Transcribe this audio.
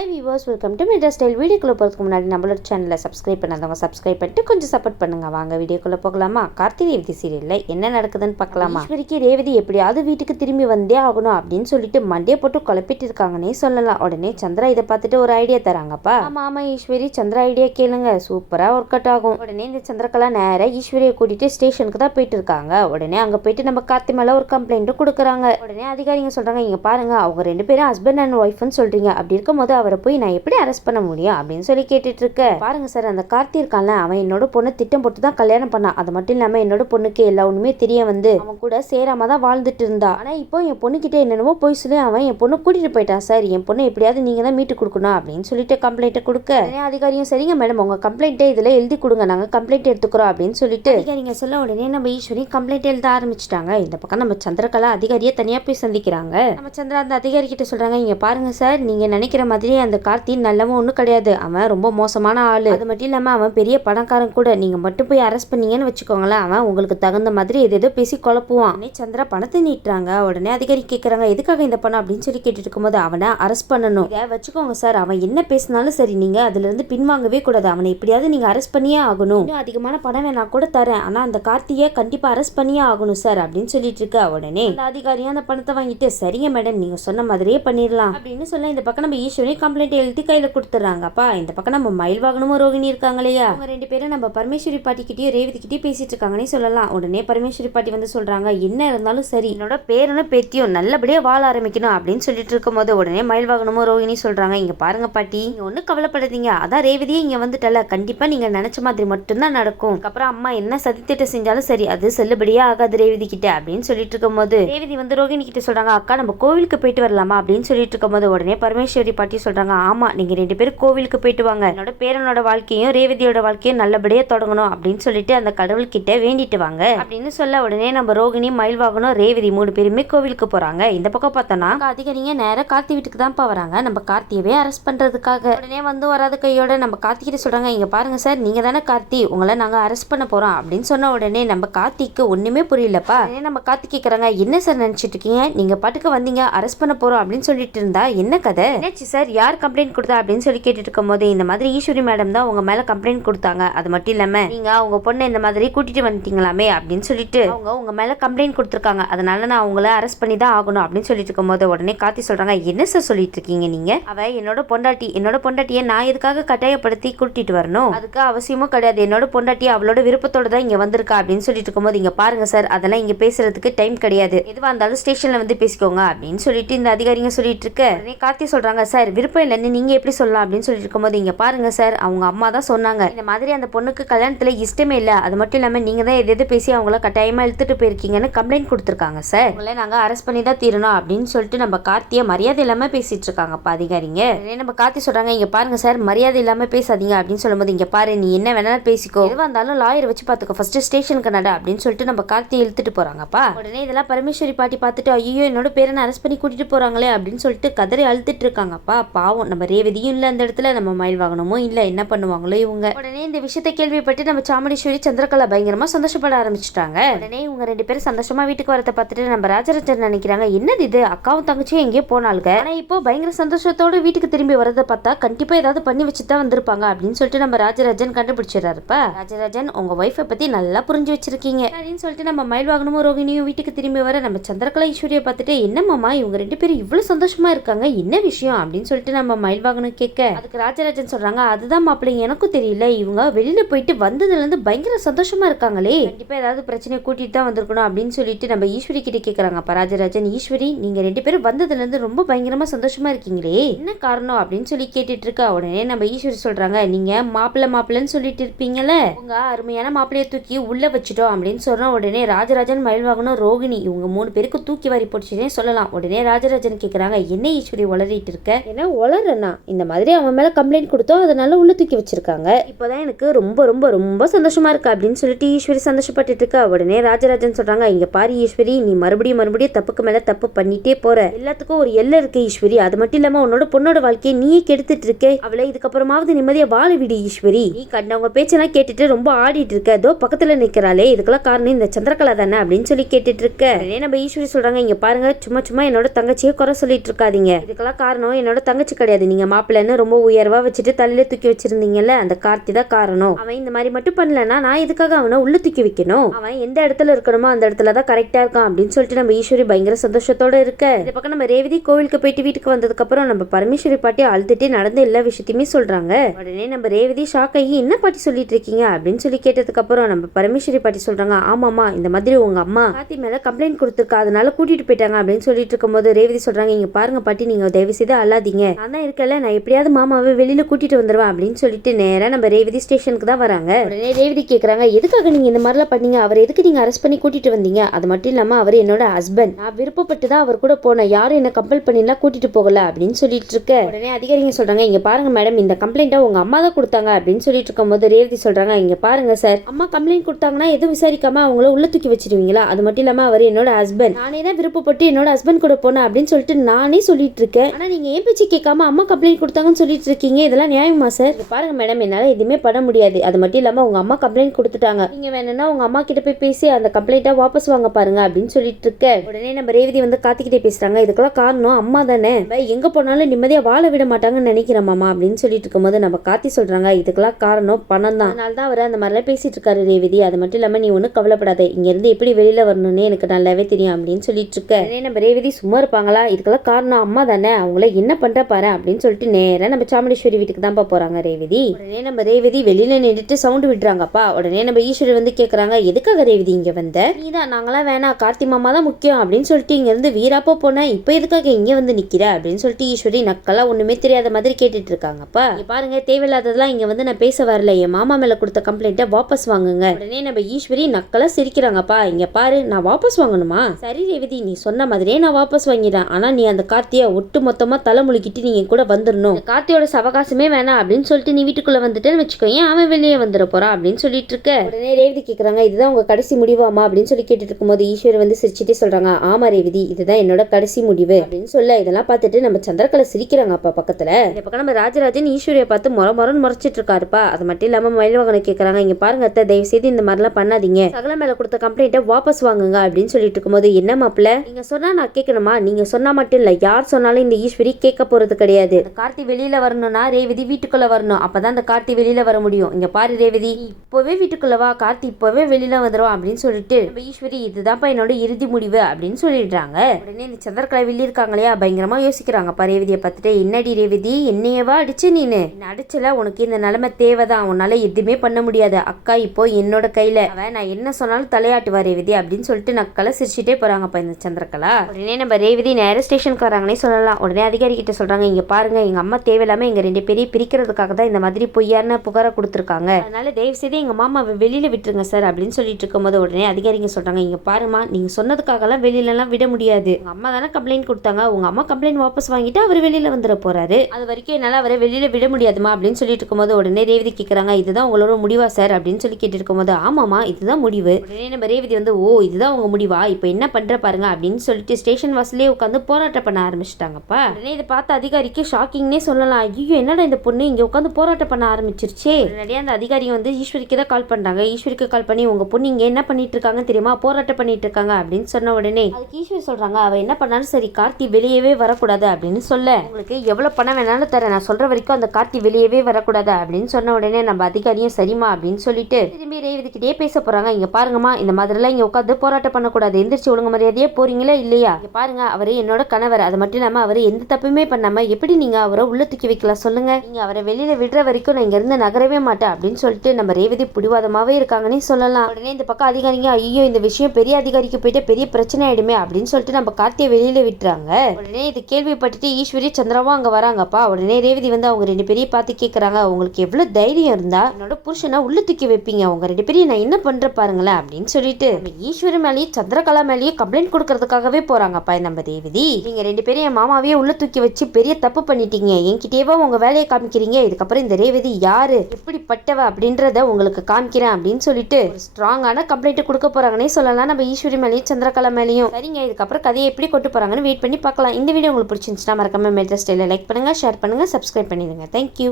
Hi viewers, welcome to media style. வீடியோக்குள்ளே போகிறதுக்கு முன்னாடி நம்மளோட சேனலை சப்ஸ்கிரைப் பண்ணாதவங்க சப்ஸ்கிரைப் பண்ணிட்டு கொஞ்சம் சப்போர்ட் பண்ணுங்க. வாங்க வீடியோக்குள்ளே போகலாமா? கார்த்தி ரேவதி சீரியலில் என்ன நடக்குதுன்னு பார்க்கலாமா? ஈஸ்வரிக்கு ரேவதி எப்படியாவது வீட்டுக்கு திரும்பி வந்தே ஆகணும் அப்படின்னு சொல்லிட்டு மண்டியை போட்டு குழப்பிட்டு இருக்காங்கன்னே சொல்லலாம். உடனே சந்திரா இதை பார்த்துட்டு ஒரு ஐடியா தராங்கப்பா. ஆமா ஈஸ்வரி, சந்திரா ஐடியா கேளுங்க, சூப்பராக ஒர்க் அவுட் ஆகும். உடனே இந்த சந்திரகலா நேராக ஈஸ்வரியை கூட்டிட்டு ஸ்டேஷனுக்கு தான் போயிட்டு இருக்காங்க. உடனே அங்கே போயிட்டு நம்ம கார்த்தி மேலே ஒரு கம்ப்ளைண்ட் கொடுக்குறாங்க. உடனே அதிகாரிங்க சொல்றாங்க, இங்க பாருங்க, அவங்க ரெண்டு பேரும் ஹஸ்பண்ட் அண்ட் ஒய்ஃப்னு சொல்றீங்க. அப்படி இருக்கும்போது அவரை போய் நான் எப்படி அரெஸ்ட் பண்ண முடியும் அப்படின்னு சொல்லி கேட்டுட்டு இருக்க. பாருங்க சார், அந்த கார்த்தி இருக்கான்ல, அவன் என்னோட பொண்ணு திட்டம் போட்டு தான் கல்யாணம் பண்ணான். அது மட்டும் இல்லாம என்னோட பொண்ணுக்கு எல்லா ஒண்ணுமே தெரிய வந்து அவன் கூட சேராம தான் வாழ்ந்துட்டு இருந்தா. ஆனா இப்போ என் பொண்ணுகிட்ட என்னென்னமோ போய் சொல்லி அவன் என் பொண்ணு கூட்டிட்டு போயிட்டான் சார். என் பொண்ணு எப்படியாவது நீங்க தான் மீட்டு கொடுக்கணும் அப்படின்னு சொல்லிட்டு கம்ப்ளைண்ட் கொடுக்க, அதிகாரியும் சரிங்க மேடம், உங்க கம்ப்ளைண்ட்டை இதுல எழுதி கொடுங்க, நாங்க கம்ப்ளைண்ட் எடுத்துக்கிறோம் அப்படின்னு சொல்லிட்டு அதிகாரிங்க சொல்ல, உடனே நம்ம ஈஸ்வரி கம்ப்ளைண்ட் எழுத ஆரம்பிச்சிட்டாங்க. இந்த பக்கம் நம்ம சந்திரகலா அதிகாரியை தனியா போய் சந்திக்கிறாங்க. நம்ம சந்திரா அந்த அதிகாரி கிட்ட சொல்றாங்க, இங்க பாருங்க சார், நீங்க நினைக்கிற மாதிரி அந்த கார்த்தி நல்லவன் ஒன்றும் கிடையாது. அவன் ரொம்ப மோசமான ஆளு. அது மட்டும் இல்லாம அவன் பெரிய பணக்காரன் கூட. நீங்க மட்டும் போய் அரெஸ்ட் பண்ணீங்கன்னு வச்சுக்கோங்களேன், அவன் உங்களுக்கு தகுந்த மாதிரி ஏதோ பேசி குழப்புவான். சந்திரா பணத்தை நீட்டுறாங்க. உடனே அதிகாரி கேட்கறாங்க, எதுக்காக இந்த பணம் அப்படின்னு சொல்லி கேட்டுட்டு இருக்கும்போது, அவனை அரெஸ்ட் பண்ணணும். இதை வச்சுக்கோங்க சார், அவன் என்ன பேசினாலும் சரி, நீங்க அதுல இருந்து பின்வாங்கவே கூடாது. அவனை எப்படியாவது நீங்க அரெஸ்ட் பண்ணியே ஆகணும். இன்னும் அதிகமான பணம் வேணா கூட தரேன், ஆனா அந்த கார்த்தியை கண்டிப்பா அரெஸ்ட் பண்ணியே ஆகணும் சார் அப்படின்னு சொல்லிட்டு இருக்க. உடனே அந்த அதிகாரியும் அந்த பணத்தை வாங்கிட்டு, சரிங்க மேடம், நீங்க சொன்ன மாதிரியே பண்ணிடலாம் அப்படின்னு சொல்ல, இந்த பக்கம் நம்ம ஈஸ்வரி கம்ப்ளைண்ட் எழுதி கையில கொடுத்துறாங்கப்பா. இந்த பக்கம் நம்ம மயில் வாகனமும் ரோகிணி இருக்காங்க இல்லையா, அவங்க ரெண்டு பேரும் நம்ம பரமேஸ்வரி பாட்டி கிட்டயும் ரேவதி கிட்டயும் பேசிட்டு இருக்காங்கன்னு சொல்லலாம். உடனே பரமேஸ்வரி பாட்டி வந்து சொல்றாங்க, என்ன இருந்தாலும் சரி, என்னோட பேரனும் பேத்தியும் நல்லபடியா வாழ ஆரம்பிக்கணும் அப்படின்னு சொல்லிட்டு இருக்கும் போது, உடனே மயில் வாகனமும் ரோகிணி சொல்றாங்க, இங்க பாருங்க பாட்டி, நீங்க ஒன்னும் கவலைப்படாதீங்க, அதான் ரேவதியே இங்க வந்துட்டல, கண்டிப்பா நீங்க நினைச்ச மாதிரி மட்டும்தான் நடக்கும். அதுக்கப்புறம் அம்மா என்ன சதித்திட்டம் செஞ்சாலும் சரி, அது செல்லுபடியா ஆகாது ரேவதி கிட்ட அப்படின்னு சொல்லிட்டு இருக்கும் போது, ரேவதி வந்து ரோகிணி கிட்ட சொல்றாங்க, அக்கா நம்ம கோவிலுக்கு போயிட்டு வரலாமா அப்படின்னு சொல்லிட்டு இருக்கும் போது, உடனே பரமேஸ்வரி பாட்டி சொல்றாங்க, ஆமா நீங்க ரெண்டு பேரும் கோவிலுக்கு போயிட்டு வாங்க, என்னோட பேரனோட வாழ்க்கையும் ரேவதியோட வாழ்க்கையும் நல்லபடியா தொடங்கணும் அப்படின்னு சொல்லிட்டு அந்த கடவுள் கிட்ட வேண்டிட்டு வாங்க அப்படின்னு சொல்ல, உடனே நம்ம ரோகிணி, மயில்வாகனும், ரேவதி மூணு பேருமே கோவிலுக்கு போறாங்க. இந்த பக்கம் பார்த்தோம்னா அதிகாரிங்க நேரா கார்த்தி வீட்டுக்கு தான் வராங்க, நம்ம கார்த்தியவே அரெஸ்ட் பண்றதுக்காக. உடனே வந்து வராத கையோட நம்ம கார்த்தி கிட்ட சொல்றாங்க, இங்க பாருங்க சார், நீங்க தானே கார்த்தி, உங்களை நாங்க அரெஸ்ட் பண்ண போறோம் அப்படின்னு சொன்ன உடனே நம்ம கார்த்திக்கு ஒண்ணுமே புரியலப்பா. நம்ம கார்த்தி கேக்குறாங்க, என்ன சார் நினைச்சிட்டு இருக்கீங்க, நீங்க பாட்டுக்கு வந்தீங்க, அரெஸ்ட் பண்ண போறோம் அப்படின்னு சொல்லிட்டு இருந்தா என்ன கதை, என்னாச்சு சார், யார் கம்ப்ளைண்ட் கொடுத்தா அப்படின்னு சொல்லி கேட்டுட்டு இருக்கும் போது, இந்த மாதிரி ஈஸ்வரி மேடம் தான் உங்க மேல கம்ப்ளைண்ட் கொடுத்தாங்க. அது மட்டும் இல்லாம நீங்க அவங்க பொண்ணை இந்த மாதிரி கூட்டிட்டு வந்துட்டீங்களாமே அப்படின்னு சொல்லிட்டு அவங்க உங்க மேல கம்ப்ளைண்ட் கொடுத்துருக்காங்க. அதனால நான் உங்களை அரெஸ்ட் பண்ணி தான் ஆகணும் அப்படின்னு சொல்லிட்டு இருக்கும் போது, உடனே கார்த்தி சொல்றாங்க, என்ன சார் சொல்லிட்டு இருக்கீங்க நீங்க, அவ என்னோட பொண்டாட்டியை நான் எதுக்காக கட்டாயப்படுத்தி கூட்டிட்டு வரணும், அதுக்கு அவசியமும் கிடையாது. என்னோட பொண்டாட்டி அவளோட விருப்பத்தோட தான் இங்க வந்திருக்கா அப்படின்னு சொல்லிட்டு இருக்கும்போது, இங்க பாருங்க சார், அதெல்லாம் இங்க பேசுறதுக்கு டைம் கிடையாது, எதுவா இருந்தாலும் ஸ்டேஷன்ல வந்து பேசிக்கோங்க அப்படின்னு சொல்லிட்டு இந்த அதிகாரிங்க சொல்லிட்டு இருக்க. உடனே கார்த்தி சொல்றாங்க, சார் விருப்பம் இல்லைன்னு நீங்க எப்படி சொல்லலாம் அப்படின்னு சொல்லிட்டு இருக்கும்போது, இங்க பாருங்க சார், அவங்க அம்மா தான் சொன்னாங்க, இந்த மாதிரி அந்த பொண்ணுக்கு கல்யாணத்துல இஷ்டமே இல்ல, அது மட்டும் இல்லாம நீங்க தான் எது பேசி அவங்கள கட்டாயமா இழுத்துட்டு போயிருக்கீங்கன்னு கம்ப்ளைண்ட் கொடுத்துருக்காங்க சார், உங்களை நாங்க அரெஸ்ட் பண்ணி தான் தீரணும் அப்படின்னு சொல்லிட்டு நம்ம கார்த்தியை மரியாதை இல்லாம பேசிட்டு இருக்காங்கப்பா அதிகாரிங்க. நம்ம கார்த்தி சொல்றாங்க, இங்க பாருங்க சார், மரியாதை இல்லாம பேசாதீங்க அப்படின்னு சொல்லும்போது, இங்க பாரு, நீ என்ன வேணாலும் பேசிக்கோ, எதுவா இருந்தாலும் லாயர் வச்சு பாத்துக்கோ, ஃபர்ஸ்ட் ஸ்டேஷனுக்கு நட அப்படின்னு சொல்லிட்டு நம்ம கார்த்தியை இழுத்துட்டு போறாங்கப்பா. உடனே இதெல்லாம் பரமேஸ்வரி பாட்டி பார்த்துட்டு, ஐயோ என்னோட பேரனை அரெஸ்ட் பண்ணி கூட்டிட்டு போறாங்களே அப்படின்னு சொல்லிட்டு கதறி அழுத்துட்டு இருக்காங்கப்பா. பாவம், நம்ம ரேவதியும் இல்ல அந்த இடத்துல, நம்ம மயில் வாகனமும் இல்ல, என்ன பண்ணுவாங்களோ இவங்க. உடனே இந்த விஷயத்தை கேள்விப்பட்டு நம்ம சாமுண்டீஸ்வரி, சந்திரகலா பயங்கரமா சந்தோஷப்பட ஆரம்பிச்சுட்டாங்க. உடனே இவங்க ரெண்டு பேரும் சந்தோஷமா வீட்டுக்கு வரத பார்த்துட்டு நம்ம ராஜராஜன் நினைக்கிறாங்க, என்னது இது, அக்காவும் தங்கச்சியும் எங்கேயோ போனாளுங்க, ஆனா இப்போ பயங்கர சந்தோஷத்தோட வீட்டுக்கு திரும்பி வரத பார்த்தா கண்டிப்பா ஏதாவது பண்ணி வச்சுதான் வந்திருப்பாங்க அப்படின்னு சொல்லிட்டு நம்ம ராஜராஜன் கண்டுபிடிச்சிடறாருப்பா. ராஜராஜன், உங்க ஒய்ஃபை பத்தி நல்லா புரிஞ்சு வச்சிருக்கீங்க அப்படின்னு சொல்லிட்டு நம்ம மயில் வாகனமும் ரோகிணியும் வீட்டுக்கு திரும்பி வர, நம்ம சந்திரகலா ஈஸ்வரியை பார்த்துட்டு, என்னமாமா இவங்க ரெண்டு பேரும் இவ்வளவு சந்தோஷமா இருக்காங்க, என்ன விஷயம் அப்படின்னு சொல்லிட்டு நம்ம மயில் வாகனம் கேட்க, அதுக்கு ராஜராஜன் சொல்றாங்க, அதுதான் மாப்பிள்ளை எனக்கும் தெரியல, இவங்க வெளியில போயிட்டு வந்ததுல இருந்து பயங்கர சந்தோஷமா இருக்காங்களே, கண்டிப்பா ஏதாவது பிரச்சனையை கூட்டிட்டு தான் வந்திருக்கணும் அப்படின்னு சொல்லிட்டு நம்ம ஈஸ்வரி கிட்ட கேக்குறாங்க. ராஜராஜன், ஈஸ்வரி, நீங்க ரெண்டு பேரும் வந்ததுல இருந்து ரொம்ப பயங்கரமா சந்தோஷமா இருக்கீங்களே, என்ன காரணம் அப்படின்னு சொல்லி கேட்டுட்டு இருக்கா. உடனே நம்ம ஈஸ்வரி சொல்றாங்க, நீங்க மாப்பிள்ளைன்னு சொல்லிட்டு இருப்பீங்கல்ல, உங்க அருமையான மாப்பிள்ளைய தூக்கி உள்ள வச்சுட்டோம் அப்படின்னு சொன்னா, உடனே ராஜராஜன், மயில்வாகனும், ரோகிணி இவங்க மூணு பேருக்கு தூக்கி வாரி போட்டுச்சுன்னே சொல்லலாம். உடனே ராஜராஜன் கேக்குறாங்க, என்ன ஈஸ்வரி உளறிட்டு இருக்க, என்ன உளறனா, இந்த மாதிரி அவன் மேல கம்ப்ளைண்ட் கொடுத்தோம், அதனால உள்ள தூக்கி வச்சிருக்காங்க, இப்பதான் எனக்கு ரொம்ப ரொம்ப ரொம்ப சந்தோஷமா இருக்கு அப்படின்னு சொல்லிட்டு ஈஸ்வரி சந்தோஷப்பட்டு இருக்கா. உடனே ராஜராஜன் சொல்றாங்க, இங்க பாரு ஈஸ்வரி, நீ மறுபடியும் தப்புக்கு மேல தப்பு பண்ணிட்டே போற, எல்லாத்துக்கும் ஒரு எல்லை இருக்கு ஈஸ்வரி, அது மட்டும் இல்லாம உன்னோட பொண்ணோட வாழ்க்கையை நீயே கெடுத்துட்டு இருக்க, அவளை இதுக்கப்புறமாவது நிம்மதியா வாழ விடு ஈஸ்வரி, நீ கண்டவங்க பேச்செல்லாம் கேட்டுட்டு ரொம்ப ஆடிட்டு இருக்க, அதோ பக்கத்துல நிக்கிறாளே, இதுக்கெல்லாம் காரணம் இந்த சந்திரகலா தானே அப்படின்னு சொல்லி கேட்டுட்டு இருக்க. நம்ம ஈஸ்வரி சொல்றாங்க, இங்க பாருங்க, சும்மா சும்மா என்னோட தங்கச்சியை குறை சொல்லிட்டு இருக்காதீங்க, இதுக்கெல்லாம் காரணம் என்னோட தங்கச்சி தங்கச்சி கிடையாது, நீங்க மாப்பிள்ளைன்னு ரொம்ப உயர்வா வச்சுட்டு தலையில தூக்கி வச்சிருந்தீங்கல்ல, அந்த கார்த்தி தான் காரணம். அவன் இந்த மாதிரி மட்டும் பண்ணலன்னா நான் எதுக்காக அவனை உள்ள தூக்கி வைக்கணும்? அவன் எந்த இடத்துல இருக்கணுமோ அந்த இடத்துல தான் கரெக்டா இருக்கான் அப்படின்னு சொல்லிட்டு நம்ம ஈஸ்வரி பயங்கர சந்தோஷத்தோட இருக்க, இந்த பக்கம் நம்ம ரேவதி கோவிலுக்கு போயிட்டு வீட்டுக்கு வந்ததுக்கு அப்புறம் நம்ம பரமேஸ்வரி பாட்டி அழுதுட்டு நடந்த எல்லா விஷயத்தையுமே சொல்றாங்க. உடனே நம்ம ரேவதி ஷாக் ஆகி என்ன பாட்டி சொல்லிட்டு இருக்கீங்க அப்படின்னு சொல்லி கேட்டதுக்கு அப்புறம் நம்ம பரமேஸ்வரி பாட்டி சொல்றாங்க, ஆமாமா இந்த மாதிரி உங்க அம்மா கார்த்தி மேல கம்ப்ளைண்ட் கொடுத்துருக்கா, அதனால கூட்டிட்டு போயிட்டாங்க அப்படின்னு சொல்லிட்டு இருக்கும்போது ரேவதி சொல்றாங்க, இங்க பாருங்க பாட்டி, நீங்க தயவு செய்து அழாதீங்க, நான் தான் இருக்கல, நான் எப்படியாவது மாமாவை வெளியில கூட்டிட்டு வந்துருவேன் அப்படின்னு சொல்லிட்டு நேரா நம்ம ரேவதி ஸ்டேஷனுக்கு தான் வராங்க. உடனே ரேவதி கேக்குறாங்க, எதுக்காக நீங்க இந்த மாதிரிலாம் பண்ணீங்க, அவர் எதுக்கு நீங்க அரெஸ்ட் பண்ணி கூட்டிட்டு வந்தீங்க? அது மட்டும் இல்லாம அவர் என்னோட ஹஸ்பண்ட், நான் விருப்பப்பட்டு தான் அவர் கூட போனேன், யாரும் என்ன கம்பல் பண்ணிலாம் கூட்டிட்டு போகல அப்படின்னு சொல்லிட்டு இருக்க. உடனே அதிகாரிங்க சொல்றாங்க, இங்க பாருங்க மேடம், இந்த கம்ப்ளைண்ட்டை உங்க அம்மா தான் கொடுத்தாங்க அப்படின்னு சொல்லிட்டு இருக்கும்போது ரேவதி சொல்றாங்க, இங்க பாருங்க சார், அம்மா கம்ப்ளைண்ட் கொடுத்தாங்கன்னா எதுவும் விசாரிக்காம அவங்கள உள்ள தூக்கி வச்சிருவீங்களா? அது மட்டும் இல்லாம அவர் என்னோட ஹஸ்பண்ட், நானே தான் விருப்பப்பட்டு என்னோட ஹஸ்பண்ட் கூட போனேன் அப்படின்னு சொல்லிட்டு நானே சொல்லிட்டு இருக்கேன். ஆனா நீங்க ஏன் பேச்சு கேட்காம அம்மா கம்ப்ளைண்ட் கொடுத்தாங்கன்னு சொல்லிட்டு இருக்கீங்க, இதெல்லாம் நியாயமா சார்? பாருங்க மேடம், என்னால எதுவுமே பண்ண முடியாது. அது மட்டும் இல்லாம உங்க அம்மா கம்ப்ளைண்ட் கொடுத்துட்டாங்க, நீங்க வேணும்னா உங்க அம்மா கிட்ட போய் பேசி அந்த கம்ப்ளைண்ட்டை வாபஸ் வாங்க பாருங்க அப்படின்னு சொல்லிட்டு இருக்க. உடனே நம்ம ரேவதி வந்து கார்த்திகிட்டே பேசுறாங்க, இதுக்கெல்லாம் காரணம் அம்மா தானே, எங்க போனாலும் நிம்மதியா வாழ விட மாட்டாங்கன்னு நினைக்கிறேன் மாமா அப்படின்னு சொல்லிட்டு இருக்கும்போது நம்ம கார்த்தி சொல்றாங்க, இதுக்கெல்லாம் காரணம் பணம் தான், அதனால தான் அவர் அந்த மாதிரிலாம் பேசிட்டு இருக்காரு ரேவதி. அது மட்டும் இல்லாம நீ ஒன்னும் கவலைப்படாத, இங்க இருந்து எப்படி வெளியில வரணும்னு எனக்கு நல்லாவே தெரியும் அப்படின்னு சொல்லிட்டு இருக்க. நம்ம ரேவதி சும்மா இருப்பாங்களா, இதுக்கெல்லாம் காரணம் அம்மா தானே, அவங்கள என்ன பண்ற பாரு அப்படின்னு சொல்லிட்டு நேரா நம்ம சாமுண்டீஸ்வரி வீட்டுக்கு தான் போறாங்க ரேவதி. உடனே நம்ம ரேவதி வெளியில நின்றுட்டு சவுண்ட் விடுறாங்கப்பா. உடனே நம்ம ஈஸ்வரி வந்து கேக்குறாங்க, எதுக்காக ரேவதி இங்க வந்த? நீதான், நாங்களாம் வேணா, கார்த்தி மாமா தான் முக்கியம் அப்படின்னு சொல்லிட்டு இங்க இருந்து வீராப்போ போன, இப்ப எதுக்காக இங்க வந்து நிக்கிற அப்படின்னு சொல்லிட்டு ஈஸ்வரி நக்கலா ஒண்ணுமே தெரியாத மாதிரி கேட்டுட்டு இருக்காங்கப்பா. பாருங்க, தேவையில்லாததெல்லாம் இங்க வந்து நான் பேச வரல, என் மாமா மேல கொடுத்த கம்ப்ளைண்ட்டை வாபஸ் வாங்குங்க. உடனே நம்ம ஈஸ்வரி நக்கலா சிரிக்கிறாங்கப்பா. இங்க பாரு, நான் வாபஸ் வாங்கணுமா? சரி ரேவதி, நீ சொன்ன மாதிரியே நான் வாபஸ் வாங்கிடுறேன், ஆனா நீ அந்த கார்த்தியை ஒட்டு மொத்தமா தலை முழுக்கிட்டு நீங்க கூட வந்துடணும், கார்த்தியோட சவகாசமே வேணாம் அப்படின்னு சொல்லிட்டு நீ வீட்டுக்குள்ள வந்துட்டேன்னு வச்சுக்கோ, ஏன் அவன் வெளியே வந்துட போறான் அப்படின்னு சொல்லிட்டு இருக்க. உடனே ரேவதி கேக்குறாங்க, இதுதான் உங்க கடைசி முடிவாமா அப்படின்னு சொல்லி கேட்டுட்டு இருக்கும்போது ஈஸ்வரி வந்து சிரிச்சுட்டே சொல்றாங்க, ஆமா ரேவதி, இதுதான் என்னோட கடைசி முடிவு அப்படின்னு சொல்ல. இதெல்லாம் பார்த்துட்டு நம்ம சந்திரகலை சிரிக்கிறாங்க அப்பா பக்கத்துல. இந்த பக்கம் நம்ம ராஜராஜன் ஈஸ்வரியை பார்த்து மொரன்னு முறைச்சிட்டு இருக்காருப்பா. அது மட்டும் இல்லாம மயில்வாகனை கேக்குறாங்க, இங்க பாருங்க அத்தை, தயவு செய்து இந்த மாதிரிலாம் பண்ணாதீங்க, சகல மேல கொடுத்த கம்ப்ளைண்ட்டை வாபஸ் வாங்குங்க அப்படின்னு சொல்லிட்டு இருக்கும்போது, என்ன மாப்பிள்ள நீங்க சொன்னா நான் கேட்கணுமா? நீங்க சொன்னா மட்டும் இல்ல, யார் சொன்னாலும் இந்த ஈஸ்வரி கேட்க போறது கிடையாது. கார்த்தி வெளியில வரணும்னா ரேவதி வீட்டுக்குள்ள வரணும், அப்பதான் அந்த கார்த்தி வெளியில வர முடியும். இங்க பாரு ரேவதி, இப்பவே வீட்டுக்குள்ள வா, கார்த்தி இப்பவே வெளியில வந்துடும் அப்படின்னு சொல்லிட்டு நம்ம ஈஸ்வரி, இதுதான்ப்பா என்னோட இறுதி முடிவு அப்படின்னு சொல்லிடுறாங்க. உடனே இந்த சந்திரகலை வெளியே இருக்காங்க இல்லையா, பயங்கரமா யோசிக்கிறாங்கப்பா ரேவதியை பார்த்துட்டு, என்னடி ரேவதி, என்னையவா அடிச்சு நீனு? அடிச்சல, உனக்கு இந்த நிலைமை தேவைதான், உன்னால எதுவுமே பண்ண முடியாது, அக்கா இப்போ என்னோட கையில, அவன் நான் என்ன சொன்னாலும் தலையாட்டுவா ரேவதி அப்படின்னு சொல்லிட்டு நக்கலை சிரிச்சுட்டே போறாங்கப்பா இந்த சந்திரகலா. உடனே நம்ம ரேவதி நேர ஸ்டேஷனுக்கு வராங்கன்னே சொல்லலாம். உடனே அதிகாரி கிட்ட சொல்றாங்க, இங்க பாருங்க, எங்க அம்மா தேவையில்லாம எங்க ரெண்டு பேரையும் பிரிக்கிறதுக்காக தான் இந்த மாதிரி பொய்யான புகாரை கொடுத்துருக்காங்க, அதனால தயவு செய்து எங்க மாமாவை வெளியில விட்டுருங்க சார் அப்படின்னு சொல்லிட்டு இருக்கும்போது உடனே அதிகாரிங்க சொல்றாங்க, இங்க பாருமா, நீங்க சொன்னதுக்காகலாம் வெளியில எல்லாம் விட முடியாது, உங்க அம்மா தானே கம்ப்ளைண்ட் கொடுத்தாங்க, உங்க அம்மா கம்ப்ளைண்ட் வாபஸ் வாங்கிட்டு அவர் வெளியில வந்துட போறாரு, அது வரைக்கும் என்னால அவரை வெளியில விட முடியாதுமா அப்படின்னு சொல்லிட்டு இருக்கும்போது உடனே ரேவதி கேக்குறாங்க, இதுதான் உங்களோட முடிவா சார் அப்படின்னு சொல்லி கேட்டு இருக்கும்போது, ஆமாமா இதுதான் முடிவு. உடனே நம்ம ரேவதி வந்து, ஓ இதுதான் உங்க முடிவா, இப்போ என்ன பண்ற பாருங்க அப்படின்னு சொல்லிட்டு ஸ்டேஷன் வாசலே உட்காந்து போராட்டம் பண்ண ஆரம்பிச்சிட்டாங்கப்பா. உடனே இதை பார்த்த அதிகாரிக்கு ஷாக்கிங்னே சொல்லலாம், ஐயோ என்னடா இந்த பொண்ணு இங்க உட்காந்து போராட்டம் பண்ண ஆரம்பிச்சிருச்சே. உடனே அந்த அதிகாரி வந்து ஈஸ்வரிக்கு தான் கால் பண்றாங்க. ஈஸ்வரிக்கு கால் பண்ணி, உங்க பொண்ணு இங்க என்ன பண்ணிட்டு இருக்காங்க தெரியுமா, போராட்டம் பண்ணிட்டு இருக்காங்க அப்படின்னு சொன்ன உடனே அதுக்கு ஈஸ்வரி சொல்றாங்க, அவ என்ன பண்ணாலும் சரி கார்த்தி வெளியவே வரக்கூடாது அப்படின்னு சொல்ல, உங்களுக்கு எவ்வளவு பணம் வேணாலும் தரேன், நான் சொல்ற வரைக்கும் அந்த கார்த்தி வெளியவே வரக்கூடாது அப்படின்னு சொன்ன உடனே நம்ம அதிகாரியும் சரிமா அப்படின்னு சொல்லிட்டு திரும்பி ரேவதி கிட்டே பேச போறாங்க. இங்க பாருங்கம்மா, இந்த மாதிரிலாம் இங்க உட்காந்து போராட்டம் பண்ணக்கூடாது, எந்திரிச்சு ஒழுங்கு மரியாதையே போறீங்களா இல்லையா? இங்க பாருங்க, அவரு என்னோட கணவர், அது மட்டும் இல்லாம அவரு எந்த தப்புமே பண்ணாம எப்படி நீங்க அவரை உள்ள தூக்கி வைக்கலாம் சொல்லுங்க, நீங்க அவரை வெளியில விடுற வரைக்கும் நான் இங்க இருந்து நகரவே மாட்டேன் அப்படின்னு சொல்லிட்டு நம்ம ரேவதி பிடிவாதமாவே இருக்காங்கன்னு சொல்லலாம். உடனே இந்த பக்கம் அதிகாரிங்க, ஐயோ இந்த விஷயம் பெரிய அதிகாரிக்கு போயிட்டு பெரிய பிரச்சனை ஆயிடுமே அப்படின்னு சொல்லிட்டு நம்ம கார்த்தியை வெளியில விட்டுறாங்க. உடனே இது கேள்விப்பட்டுட்டு ஈஸ்வரி சந்திராவும் அங்க வராங்கப்பா. உடனே ரேவதி வந்து அவங்க ரெண்டு பேரையும் பார்த்து கேக்குறாங்க, உங்களுக்கு எவ்வளவு தைரியம் இருந்தா என்னோட புருஷனை உள்ள தூக்கி வைப்பீங்க, அவங்க ரெண்டு பேரையும் நான் என்ன பண்ற பாருங்களேன் அப்படின்னு சொல்லிட்டு ஈஸ்வரி மேலேயும் சந்திரகலா மேலேயும் கம்ப்ளைண்ட் கொடுக்கறதுக்காகவே போறாங்கப்பா நம்ம ரேவதி. நீங்க ரெண்டு பேரும் என் மாமாவையே உள்ள தூக்கி வச்சு பெரிய தப்பு பண்ணிட்டீங்க, என்கிட்டேவா உங்க வேலையை காமிக்கிறீங்க, இதுக்கப்புறம் இந்த ரேவதி யாரு எப்படிப்பட்டவ அப்படின்றத உங்களுக்கு காமிக்கிறேன் அப்படின்னு சொல்லிட்டு ஸ்ட்ராங்கான கம்ப்ளைண்ட் கொடுக்க போறாங்கன்னே சொல்லலாம் நம்ம ஈஸ்வரி மேலேயும் சந்திரகலா மேலேயும். சரிங்க, இதுக்கப்புறம் கதையை எப்படி கொண்டு போறாங்கன்னு வெயிட் பண்ணி பார்க்கலாம். இந்த வீடியோ உங்களுக்கு பிடிச்சிருந்துச்சுன்னா மறக்காம மேட்ரஸ் ஸ்டைல லைக் பண்ணுங்க, ஷேர் பண்ணுங்க, சப்ஸ்கிரைப் பண்ணிடுங்க. தேங்க்யூ.